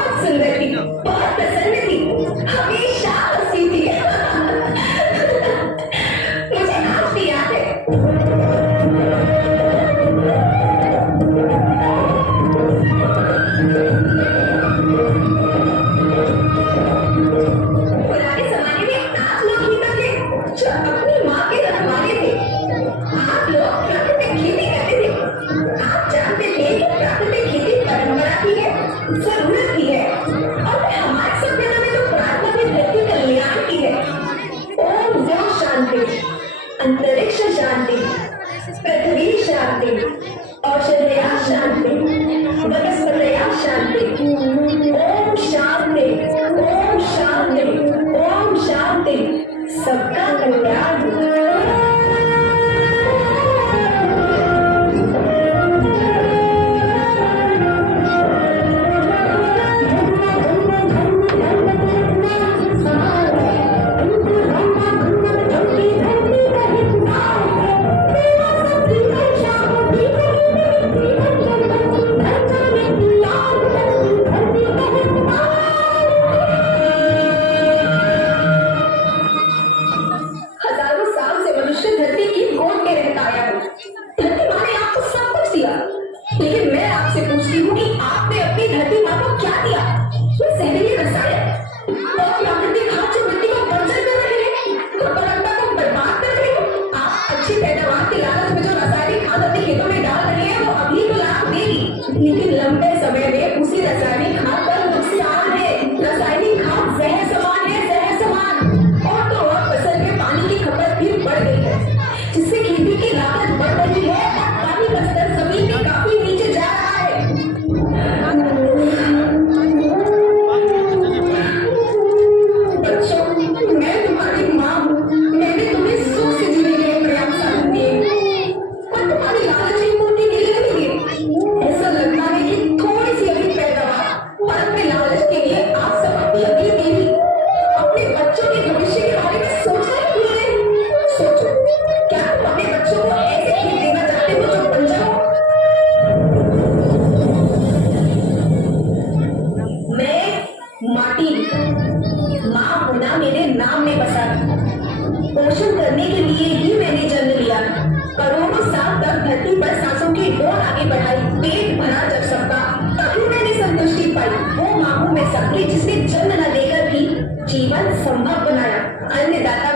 बहुत सुंदर थी, बहुत प्रसन्न थी, हमेशा हंसती थी। मुझे आज भी याद है। पुराने जमाने में आप लोग ही तो थे जो अपनी माँ के रखवाले थे। आप लोग प्राकृतिक खेती करते थे। आप जानते थे कि प्राकृतिक खेती परंपरा की है, जरूरत की है, और हमारी सभ्यता में तो प्रार्थना भी धरती कल्याण की है। ओम वो शांति, अंतरिक्ष शांति, पृथ्वी शांति, औषधया शांति, वनस्पतया शांति। ओम शांति, ओम शांति, ओम शांति, सबका कल्याण। हजारों साल से मनुष्य धरती की गोद में रहता आया है। धरती माँ ने आपको सब कुछ दिया, लेकिन मैं आपसे पूछती हूँ कि आपने अपनी धरती माँ को क्या दिया? ये जहरीले रसायन और प्राकृतिक खाद जो मिट्टी को बंजर कर रहे हैं, उर्वरकता को बर्बाद कर रहे हैं। आप अच्छी पैदावार के लालच में जो रासायनिक खाद अपने खेतों में डाल रहे हैं, वो अभी तो लाभ देगी, लेकिन लंबे समय में उसी रासायनिक खाद का नुकसान है। रासायनिक खाद जहर समान है, जहर समान। और तो और फसल में पानी की खपत भी बढ़ गई है, जिससे खेती की लागत बढ़ रही है और पानी का स्तर जमीन के काफी नीचे जा रहा है। बच्चों, मैं तुम्हारी माँ हूँ। मैंने तुम्हें सुख से जीने के लिए पर्याप्त साधन दिए, पर तुम्हारी लालच ही पूर्ति नहीं लगेगी। ऐसा लगता है कि थोड़ी सी अधिक पैदावार और अपने लालच के लिए आप सब अपनी अगली पीढ़ी, अपने बच्चों के भविष्य के बारे में सोचना ही भूल गए। सोचो, क्या तुम अपने बच्चों को ऐसे खेत देना चाहते हो जो बंजर हो? मैं माटी, माँ होना मेरे नाम में बसा है। पोषण करने के लिए ही मैंने जन्म लिया। करोड़ों साल तक धरती पर सांसों की डोर आगे बढ़ाई, पेट भरा जब सबका, तभी मैंने संतुष्टि पाई। वो माँ हूँ मैं सबकी, जिसने जन्म न देकर भी जीवन संभव बनाया। अन्नदाता